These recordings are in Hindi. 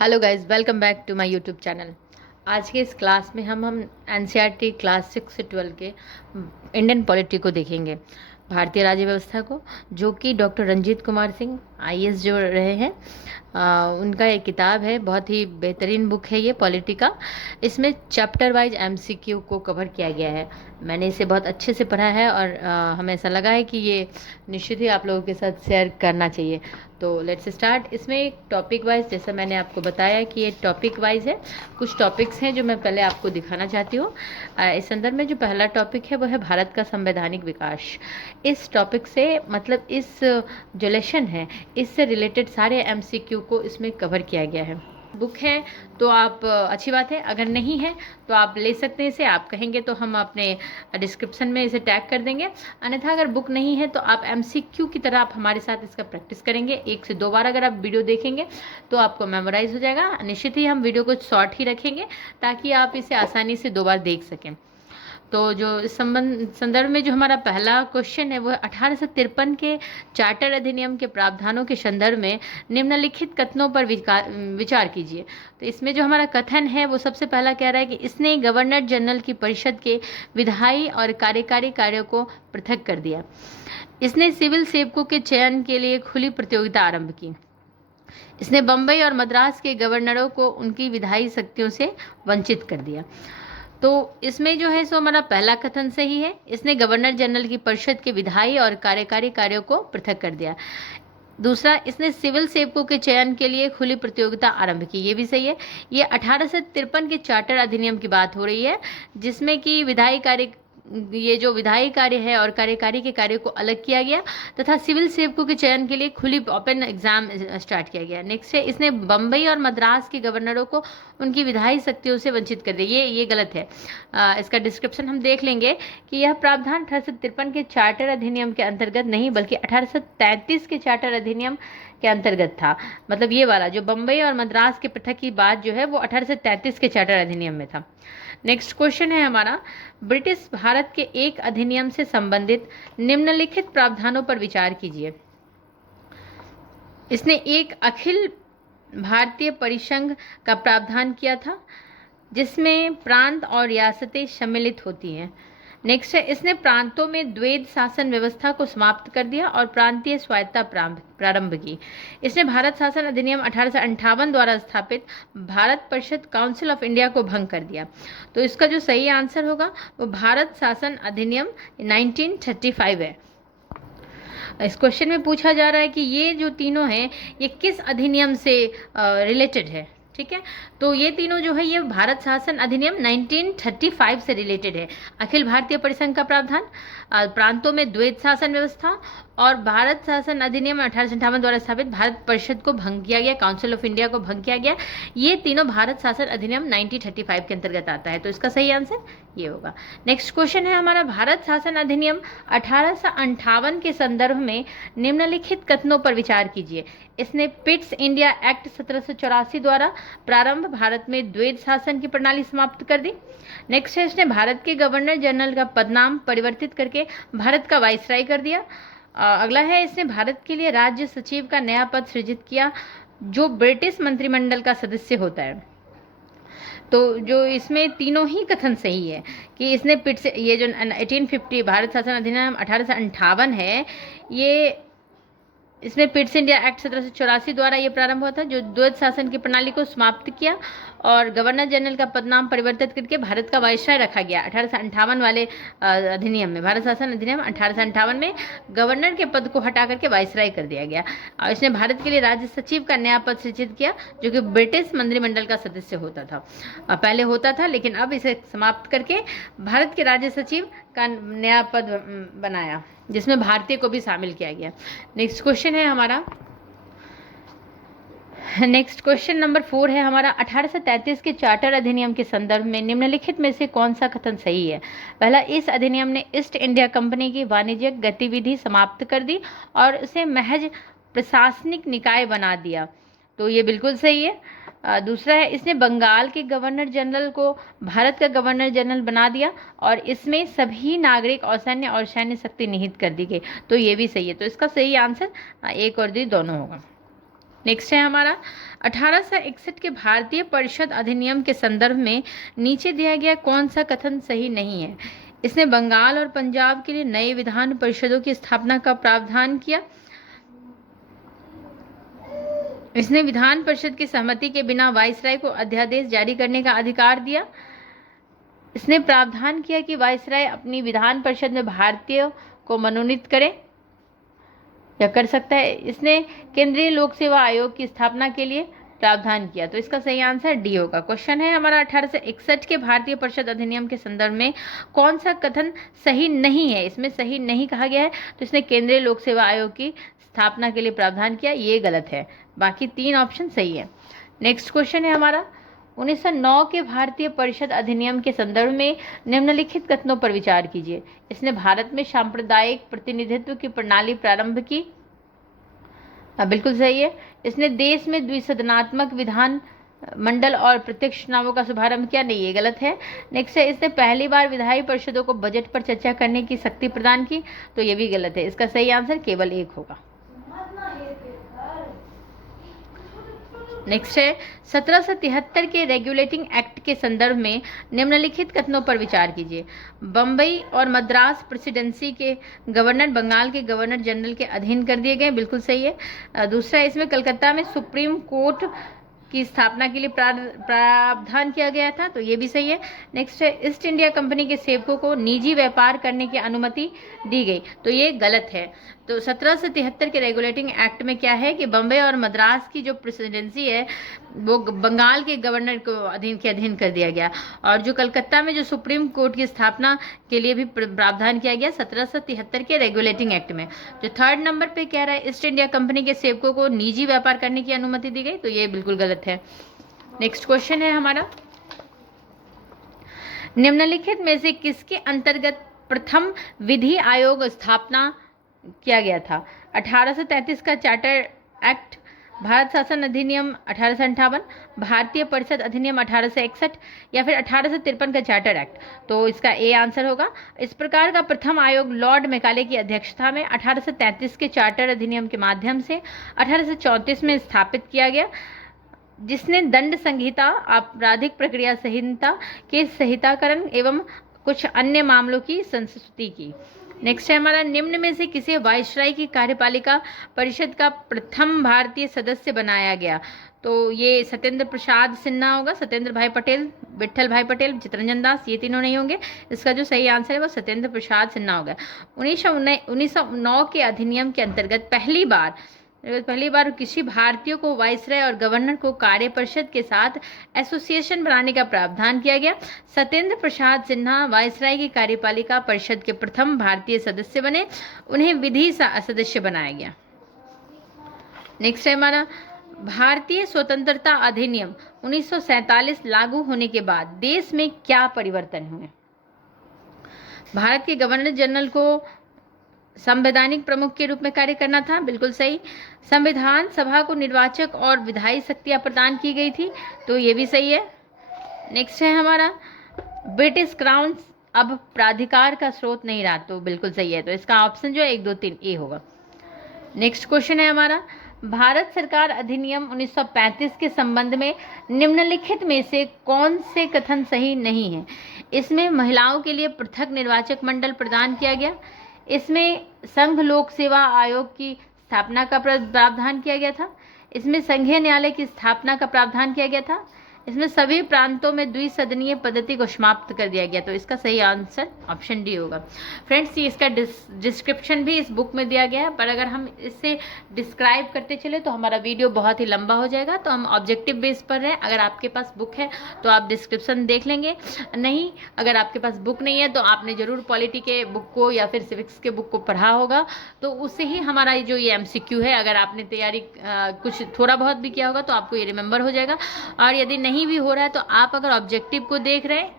Hello guys, welcome back to my YouTube channel. आज के इस क्लास में हम एनसीईआरटी क्लास 6 से 12 के इंडियन पॉलिटी को देखेंगे, भारतीय राज्य व्यवस्था को, जो कि डॉक्टर रंजीत कुमार सिंह आईएएस जो रहे हैं उनका एक किताब है। बहुत ही बेहतरीन बुक है ये पॉलिटी का। इसमें चैप्टर वाइज एमसीक्यू को कवर किया गया है। मैंने इसे बहुत अच्छे से पढ़ा है और हमें ऐसा लगा है कि ये निश्चित ही आप लोगों के साथ शेयर करना चाहिए। तो लेट्स स्टार्ट। इसमें एक टॉपिक वाइज, जैसा मैंने आपको बताया कि ये टॉपिक वाइज है, कुछ टॉपिक्स हैं जो मैं पहले आपको दिखाना चाहती हूँ। इस संदर्भ में जो पहला टॉपिक है वो है भारत का संवैधानिक विकास। इस टॉपिक से मतलब इस जो लेसन है इससे रिलेटेड सारे एमसीक्यू को इसमें कवर किया गया है। बुक है तो आप अच्छी बात है, अगर नहीं है तो आप ले सकते हैं इसे। आप कहेंगे तो हम अपने डिस्क्रिप्शन में इसे टैग कर देंगे। अन्यथा अगर बुक नहीं है तो आप एमसीक्यू की तरह आप हमारे साथ इसका प्रैक्टिस करेंगे। 1 से 2 बार अगर आप वीडियो देखेंगे तो आपको मेमोराइज हो जाएगा। निश्चित ही हम वीडियो को शॉर्ट ही रखेंगे ताकि आप इसे आसानी से 2 बार देख सकें। तो जो इस संदर्भ में जो हमारा पहला क्वेश्चन है वो 1853 के चार्टर अधिनियम के प्रावधानों के संदर्भ में निम्नलिखित कथनों पर विचार कीजिए। तो इसमें जो हमारा कथन है वो सबसे पहला कह रहा है कि इसने गवर्नर जनरल की परिषद के विधायी और कार्यकारी कार्यों को पृथक कर दिया। इसने सिविल सेवकों के चयन के लिए खुली प्रतियोगिता आरंभ की। इसने बम्बई और मद्रास के गवर्नरों को उनकी विधायी शक्तियों से वंचित कर दिया। तो इसमें जो है सो हमारा पहला कथन सही है। इसने गवर्नर जनरल की परिषद के विधायी और कार्यकारी कार्यों को पृथक कर दिया। दूसरा, इसने सिविल सेवकों के चयन के लिए खुली प्रतियोगिता आरंभ की, ये भी सही है। ये 1853 के चार्टर अधिनियम की बात हो रही है, जिसमें कि विधायी कार्य, ये जो विधायी कार्य है और कार्यकारी के कार्य को अलग किया गया तथा सिविल सेवकों के चयन के लिए खुली ओपन एग्जाम स्टार्ट किया गया। नेक्स्ट है, इसने बम्बई और मद्रास के गवर्नरों को उनकी विधायी शक्तियों से वंचित कर दिया। ये गलत है। इसका डिस्क्रिप्शन हम देख लेंगे कि यह प्रावधान 1853 के चार्टर अधिनियम के अंतर्गत नहीं बल्कि 1833 के चार्टर अधिनियम के अंतर्गत था। मतलब ये वाला जो बम्बई और मद्रास के पृथक की बात जो है वो 1833 के चार्टर अधिनियम में था। नेक्स्ट क्वेश्चन है हमारा, ब्रिटिश भारत के एक अधिनियम से संबंधित निम्नलिखित प्रावधानों पर विचार कीजिए। इसने एक अखिल भारतीय परिसंघ का प्रावधान किया था जिसमें प्रांत और रियासतें सम्मिलित होती हैं। नेक्स्ट है, इसने प्रांतों में द्वैध शासन व्यवस्था को समाप्त कर दिया और प्रांतीय स्वायत्तता प्रारंभ की। इसने भारत शासन अधिनियम 1858 द्वारा स्थापित भारत परिषद काउंसिल ऑफ इंडिया को भंग कर दिया। तो इसका जो सही आंसर होगा वो भारत शासन अधिनियम 1935 है। इस क्वेश्चन में पूछा जा रहा है कि ये जो तीनों हैं ये किस अधिनियम से रिलेटेड है। ठीक है, तो ये तीनों जो है ये भारत शासन अधिनियम 1935 से रिलेटेड है। अखिल भारतीय परिसंघ का प्रावधान, प्रांतों में द्वैध शासन व्यवस्था और भारत शासन अधिनियम 1858 द्वारा स्थापित भारत परिषद को भंग किया गया, काउंसिल ऑफ इंडिया को भंग किया गया। ये तीनों भारत शासन अधिनियम 1935 के अंतर्गत आता है। तो इसका सही आंसर ये होगा। नेक्स्ट क्वेश्चन है हमारा, भारत शासन अधिनियम 1858 के संदर्भ में निम्नलिखित कथनों पर विचार कीजिए। इसने पिट्स इंडिया एक्ट 1784 द्वारा प्रारंभ भारत में द्वैध शासन की प्रणाली समाप्त कर दी। नेक्स्ट है, इसने भारत के गवर्नर जनरल का पदनाम परिवर्तित करके भारत का वाइसराय कर दिया। अगला है, इसने भारत के लिए राज्य सचिव का नया पद सृजित किया जो ब्रिटिश मंत्रिमंडल का सदस्य होता है। तो जो इसमें तीनों ही कथन सही है कि इसने पिट्स, ये जो 1850 भारत शासन अधिनियम 1858 है, ये इसमें पिट्स इंडिया एक्ट 1784 द्वारा ये प्रारंभ हुआ था जो द्वैध शासन की प्रणाली को समाप्त किया और गवर्नर जनरल का पदनाम परिवर्तित करके भारत का वाइसराय रखा गया। 1858 वाले अधिनियम में, भारत शासन अधिनियम 1858 में गवर्नर के पद को हटा करके वाइसराय कर दिया गया। और इसने भारत के लिए राज्य सचिव का नया पद सृजित किया जो कि ब्रिटिश मंत्रिमंडल का सदस्य होता था। पहले होता था लेकिन अब इसे समाप्त करके भारत के राज्य सचिव का नया पद बनाया जिसमें भारतीय को भी शामिल किया गया। नेक्स्ट क्वेश्चन है हमारा, नेक्स्ट क्वेश्चन नंबर 4 है हमारा, 1833 के चार्टर अधिनियम के संदर्भ में निम्नलिखित में से कौन सा कथन सही है। पहला, इस अधिनियम ने ईस्ट इंडिया कंपनी की वाणिज्यिक गतिविधि समाप्त कर दी और उसे महज प्रशासनिक निकाय बना दिया। तो ये बिल्कुल सही है। दूसरा है, इसने बंगाल के गवर्नर जनरल को भारत का गवर्नर जनरल बना दिया और इसमें सभी नागरिक और सैन्य शक्ति निहित कर दी गई। तो ये भी सही है। तो इसका सही आंसर 1 और 2 दोनों होगा। नेक्स्ट है हमारा 1861 के भारतीय परिषद अधिनियम के संदर्भ में नीचे दिया गया कौन सा कथन सही नहीं है? इसने बंगाल और पंजाब के लिए नए विधान परिषदों की स्थापना का प्रावधान किया। इसने विधान परिषद की सहमति के बिना वायसराय को अध्यादेश जारी करने का अधिकार दिया। इसने प्रावधान किया कि वायसराय अपनी विधान परिषद में भारतीय को मनोनीत करे या कर सकता है। इसने केंद्रीय लोक सेवा आयोग की स्थापना के लिए प्रावधान किया। तो इसका सही आंसर डी होगा। क्वेश्चन है हमारा 1861 के भारतीय परिषद अधिनियम के संदर्भ में कौन सा कथन सही नहीं है? इसमें सही नहीं कहा गया है, तो इसने केंद्रीय लोक सेवा आयोग की स्थापना के लिए प्रावधान किया, ये गलत है। बाकी 3 ऑप्शन सही है। नेक्स्ट क्वेश्चन है हमारा 1909 के भारतीय परिषद अधिनियम के संदर्भ में निम्नलिखित कथनों पर विचार कीजिए। इसने भारत में सांप्रदायिक प्रतिनिधित्व की प्रणाली प्रारंभ की। बिल्कुल सही है। इसने देश में द्विसदनात्मक विधान मंडल और प्रत्यक्ष चुनावों का शुभारंभ किया। नहीं, ये गलत है। नेक्स्ट है इसने पहली बार विधायी परिषदों को बजट पर चर्चा करने की शक्ति प्रदान की। तो ये भी गलत है। इसका सही आंसर केवल 1 होगा। नेक्स्ट है 1773 के रेगुलेटिंग एक्ट के संदर्भ में निम्नलिखित कथनों पर विचार कीजिए। बम्बई और मद्रास प्रेसिडेंसी के गवर्नर बंगाल के गवर्नर जनरल के अधीन कर दिए गए। बिल्कुल सही है। दूसरा, इसमें कलकत्ता में सुप्रीम कोर्ट की स्थापना के लिए प्रावधान किया गया था। तो ये भी सही है। नेक्स्ट है ईस्ट इंडिया कंपनी के सेवकों को निजी व्यापार करने की अनुमति दी गई। तो ये गलत है। तो 1773 के रेगुलेटिंग एक्ट में क्या है कि बम्बई और मद्रास की जो प्रेसिडेंसी है वो बंगाल के गवर्नर को अधीन कर दिया गया, और जो कलकत्ता में जो सुप्रीम कोर्ट की स्थापना के लिए भी प्रावधान किया गया 1773 के रेगुलेटिंग एक्ट में। जो 3rd नंबर पे कह रहा है ईस्ट इंडिया कंपनी के सेवकों को निजी व्यापार करने की अनुमति दी गई, तो ये बिल्कुल गलत है। नेक्स्ट क्वेश्चन है हमारा निम्नलिखित में से किसके अंतर्गत प्रथम विधि आयोग स्थापना किया गया था? 1833 का चार्टर एक्ट, भारत शासन अधिनियम 1858, भारतीय परिषद अधिनियम 1861 या फिर 1853 का चार्टर एक्ट। तो इसका ए आंसर होगा। इस प्रकार का प्रथम आयोग लॉर्ड मैकाले की अध्यक्षता में 1833 के चार्टर अधिनियम के माध्यम से 1834 में स्थापित किया गया, जिसने दंड संहिता, आपराधिक प्रक्रिया संहिता के संहिताकरण एवं कुछ अन्य मामलों की संस्तुति की। नेक्स्ट है हमारा निम्न में से किसे वायसराय की कार्यपालिका परिषद का प्रथम भारतीय सदस्य बनाया गया? तो ये सत्येंद्र प्रसाद सिन्हा होगा, सत्येंद्र भाई पटेल, विट्ठल भाई पटेल, चितरंजन दास, ये तीनों नहीं होंगे। इसका जो सही आंसर है वो सत्येंद्र प्रसाद सिन्हा होगा। 1909 के अधिनियम के अंतर्गत पहली बार किसी भारतीय को वायसराय और गवर्नर को कार्य परिषद के साथ एसोसिएशन बनाने का प्रावधान किया गया। सत्येंद्र प्रसाद सिन्हा वायसराय की कार्यपालिका परिषद के प्रथम भारतीय सदस्य बने, उन्हें विधि सदस्य बनाया गया। नेक्स्ट है हमारा भारतीय स्वतंत्रता अधिनियम 1947 लागू होने के बाद देश में क्या परिवर्तन हुए? भारत के गवर्नर जनरल को संवैधानिक प्रमुख के रूप में कार्य करना था। बिल्कुल सही। संविधान सभा को निर्वाचक और विधायी शक्तियां प्रदान की गई थी। तो ये भी सही है। नेक्स्ट है हमारा ब्रिटिश क्राउन अब प्राधिकार का स्रोत नहीं रहा। तो बिल्कुल सही है। तो इसका ऑप्शन जो है 1, 2, 3 ए होगा। नेक्स्ट क्वेश्चन है हमारा भारत सरकार अधिनियम 1935 के संबंध में निम्नलिखित में से कौन से कथन सही नहीं है? इसमें महिलाओं के लिए पृथक निर्वाचक मंडल प्रदान किया गया। इसमें संघ लोक सेवा आयोग की स्थापना का प्रावधान किया गया था। इसमें संघीय न्यायालय की स्थापना का प्रावधान किया गया था। इसमें सभी प्रांतों में द्विसदनीय पद्धति को समाप्त कर दिया गया। तो इसका सही आंसर ऑप्शन डी होगा। फ्रेंड्स, ये इसका डिस्क्रिप्शन भी इस बुक में दिया गया है, पर अगर हम इससे डिस्क्राइब करते चले तो हमारा वीडियो बहुत ही लंबा हो जाएगा। तो हम ऑब्जेक्टिव बेस पर हैं। अगर आपके पास बुक है तो आप डिस्क्रिप्शन देख लेंगे, नहीं अगर आपके पास बुक नहीं है तो आपने ज़रूर पॉलिटी के बुक को या फिर सिविक्स के बुक को पढ़ा होगा। तो उससे ही हमारा जो ये MCQ है, अगर आपने तैयारी कुछ थोड़ा बहुत भी किया होगा तो आपको ये रिमेंबर हो जाएगा। और यदि नहीं भी हो रहा है तो आप अगर ऑब्जेक्टिव को देख रहे हैं,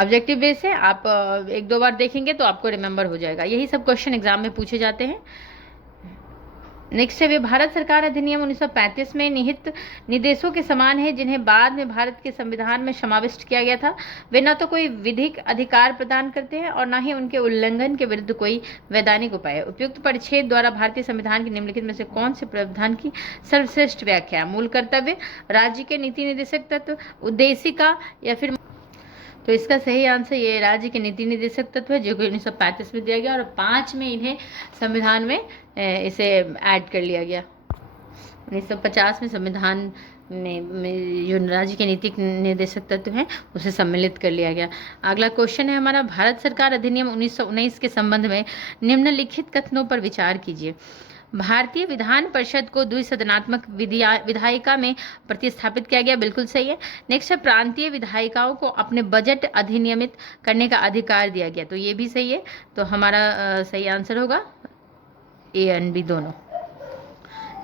ऑब्जेक्टिव बेस है, आप 1-2 बार देखेंगे तो आपको रिमेंबर हो जाएगा। यही सब क्वेश्चन एग्जाम में पूछे जाते हैं। नेक्स्ट है, वे भारत सरकार अधिनियम 1935 में निहित निर्देशों के समान है जिन्हें बाद में भारत के संविधान में समाविष्ट किया गया था। वे न तो कोई विधिक अधिकार प्रदान करते हैं और न ही उनके उल्लंघन के विरुद्ध कोई वैधानिक उपाय है। उपयुक्त परिच्छेद द्वारा भारतीय संविधान के निम्नलिखित में से कौन से प्रावधान की सर्वश्रेष्ठ व्याख्या? मूल कर्तव्य, राज्य के नीति निर्देशक तत्व, उद्देशिका या फिर? तो इसका सही आंसर ये राज्य के नीति निर्देशक तत्व है, जो कि 1935 में दिया गया और 5 में इन्हें संविधान में इसे ऐड कर लिया गया। 1950 में संविधान में जो राज्य के नीति निर्देशक तत्व हैं उसे सम्मिलित कर लिया गया। अगला क्वेश्चन है हमारा, भारत सरकार अधिनियम 1919 के संबंध में निम्नलिखित कथनों पर विचार कीजिए। भारतीय विधान परिषद को द्विसदनात्मक विधायिका में प्रतिस्थापित किया गया, बिल्कुल सही है। नेक्स्ट है, प्रांतीय विधायिकाओं को अपने बजट अधिनियमित करने का अधिकार दिया गया, तो ये भी सही है। तो हमारा सही आंसर होगा ए एंड बी दोनों।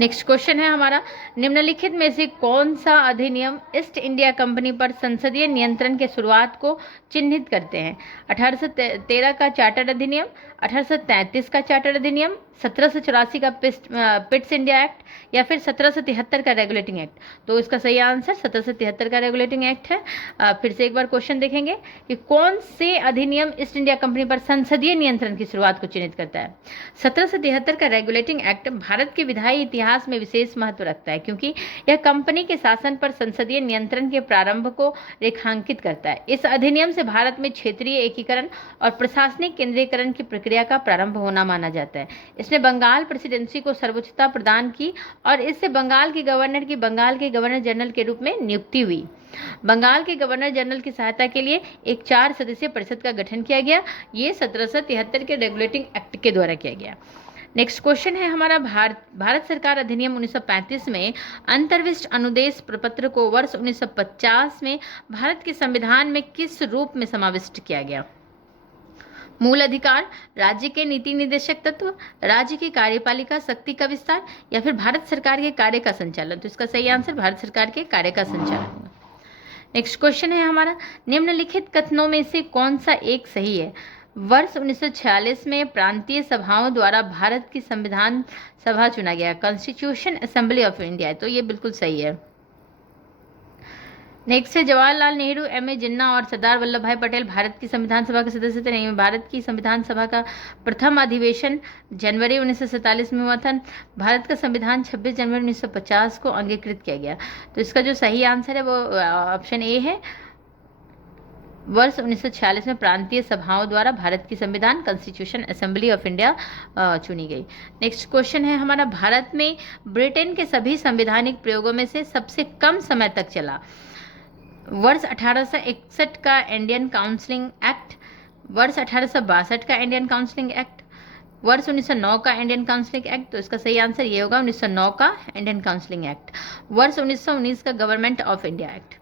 नेक्स्ट क्वेश्चन है हमारा, निम्नलिखित में से कौन सा अधिनियम ईस्ट इंडिया कंपनी पर संसदीय नियंत्रण के शुरुआत को चिन्हित करते हैं? 1813 का चार्टर अधिनियम, 1833 का चार्टर अधिनियम, 1784 का पिट्स इंडिया एक्ट या फिर 1773 का रेगुलेटिंग एक्ट? तो इसका सही आंसर 1773 का रेगुलेटिंग एक्ट है। फिर से एक बार क्वेश्चन देखेंगे कि कौन से अधिनियम ईस्ट इंडिया कंपनी पर संसदीय नियंत्रण की शुरुआत को चिन्हित करता है? 1773 का रेगुलेटिंग एक्ट भारत के विधायी इतिहास में विशेष महत्व रखता है क्योंकि यह कंपनी के शासन पर संसदीय नियंत्रण के प्रारंभ को रेखांकित करता है। इस अधिनियम से भारत में क्षेत्रीय एकीकरण और प्रशासनिक केंद्रीकरण की प्रक्रिया का प्रारंभ होना माना जाता है। इसने बंगाल प्रेसिडेंसी को सर्वोच्चता प्रदान की और इससे बंगाल के गवर्नर की बंगाल के गवर्नर जनरल के रूप में नियुक्ति हुई। बंगाल के गवर्नर जनरल की सहायता के लिए एक 4 सदस्यीय परिषद का गठन किया गया। ये 1773 के रेगुलेटिंग एक्ट के द्वारा किया गया। नेक्स्ट क्वेश्चन है हमारा, भारत सरकार अधिनियम 1935 में अंतर्विष्ट अनुदेश प्रपत्र को वर्ष 1950 में भारत के संविधान में किस रूप में समाविष्ट किया गया? मूल अधिकार, राज्य के नीति निर्देशक तत्व, राज्य की कार्यपालिका शक्ति का विस्तार या फिर भारत सरकार के कार्य का संचालन? तो इसका सही आंसर भारत सरकार के कार्य का संचालन होगा। नेक्स्ट क्वेश्चन है हमारा, निम्नलिखित कथनों में से कौन सा एक सही है? वर्ष 1946 में प्रांतीय सभाओं द्वारा भारत की संविधान सभा चुना गया, कॉन्स्टिट्यूशन असेंबली ऑफ इंडिया, तो ये बिल्कुल सही है। नेक्स्ट है, जवाहरलाल नेहरू, एम ए जिन्ना और सरदार वल्लभ भाई पटेल भारत की संविधान सभा के सदस्य थे। नहीं, भारत की संविधान सभा का प्रथम अधिवेशन जनवरी 1947 में हुआ था। भारत का संविधान 26 जनवरी 1950 को अंगीकृत किया गया। तो इसका जो सही आंसर है वो ऑप्शन ए है, वर्ष 1946 में प्रांतीय सभाओं द्वारा भारत की संविधान कॉन्स्टिट्यूशन असेंबली ऑफ इंडिया चुनी गई। नेक्स्ट क्वेश्चन है हमारा, भारत में ब्रिटेन के सभी संवैधानिक प्रयोगों में से सबसे कम समय तक चला? वर्ष 1861 का इंडियन काउंसिलिंग एक्ट, वर्ष 1862 का इंडियन काउंसिलिंग एक्ट, वर्ष 1909 का इंडियन काउंसिलिंग एक्ट? तो इसका सही आंसर ये होगा 1909 का इंडियन काउंसिलिंग एक्ट। वर्ष 1919 का government of India act?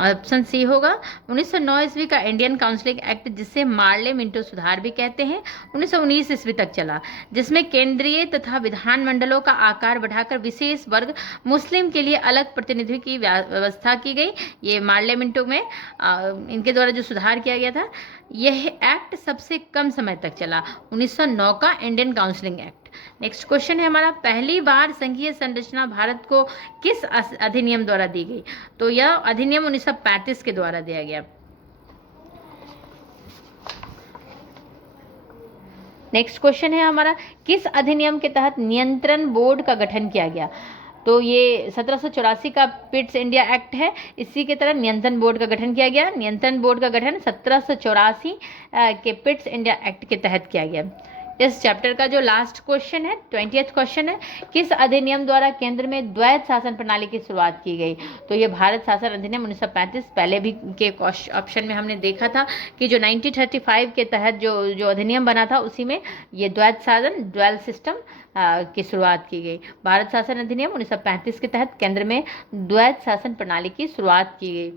Option C होगा 1909 ईस्वी का इंडियन काउंसिलिंग एक्ट, जिसे मार्ले मिंटो सुधार भी कहते हैं, 1919 ईस्वी तक चला, जिसमें केंद्रीय तथा विधानमंडलों का आकार बढ़ाकर विशेष वर्ग मुस्लिम के लिए अलग प्रतिनिधि की व्यवस्था की गई। ये मार्ले मिंटो में इनके द्वारा जो सुधार किया गया था, यह एक्ट सबसे कम समय तक चला, 1909 का Indian counselling act. Next question है हमारा, पहली बार संघीय संरचना भारत को किस अधिनियम द्वारा दी गई? तो यह अधिनियम 1935 के द्वारा दिया गया। नेक्स्ट क्वेश्चन है हमारा, किस अधिनियम के तहत नियंत्रण बोर्ड का गठन किया गया? तो ये 1784 का पिट्स इंडिया एक्ट है, इसी के तरह नियंत्रण बोर्ड का गठन किया गया। नियंत्रण बोर्ड का गठन 1784 के पिट्स इंडिया एक्ट के तहत किया गया। इस चैप्टर का जो लास्ट क्वेश्चन है, 20th क्वेश्चन है, किस अधिनियम द्वारा केंद्र में द्वैध शासन प्रणाली की शुरुआत की गई? तो ये भारत शासन अधिनियम 1935, पहले भी के ऑप्शन में हमने देखा था कि जो 1935 के तहत जो अधिनियम बना था उसी में ये द्वैध शासन, ड्वेल सिस्टम की शुरुआत की गई। भारत शासन अधिनियम 1935 के तहत केंद्र में द्वैध शासन प्रणाली की शुरुआत की गई।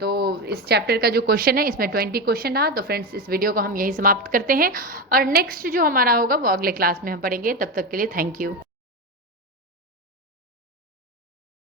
तो इस चैप्टर का जो क्वेश्चन है इसमें 20 क्वेश्चन रहा। तो फ्रेंड्स, इस वीडियो को हम यहीं समाप्त करते हैं और नेक्स्ट जो हमारा होगा वो अगले क्लास में हम पढ़ेंगे। तब तक के लिए थैंक यू।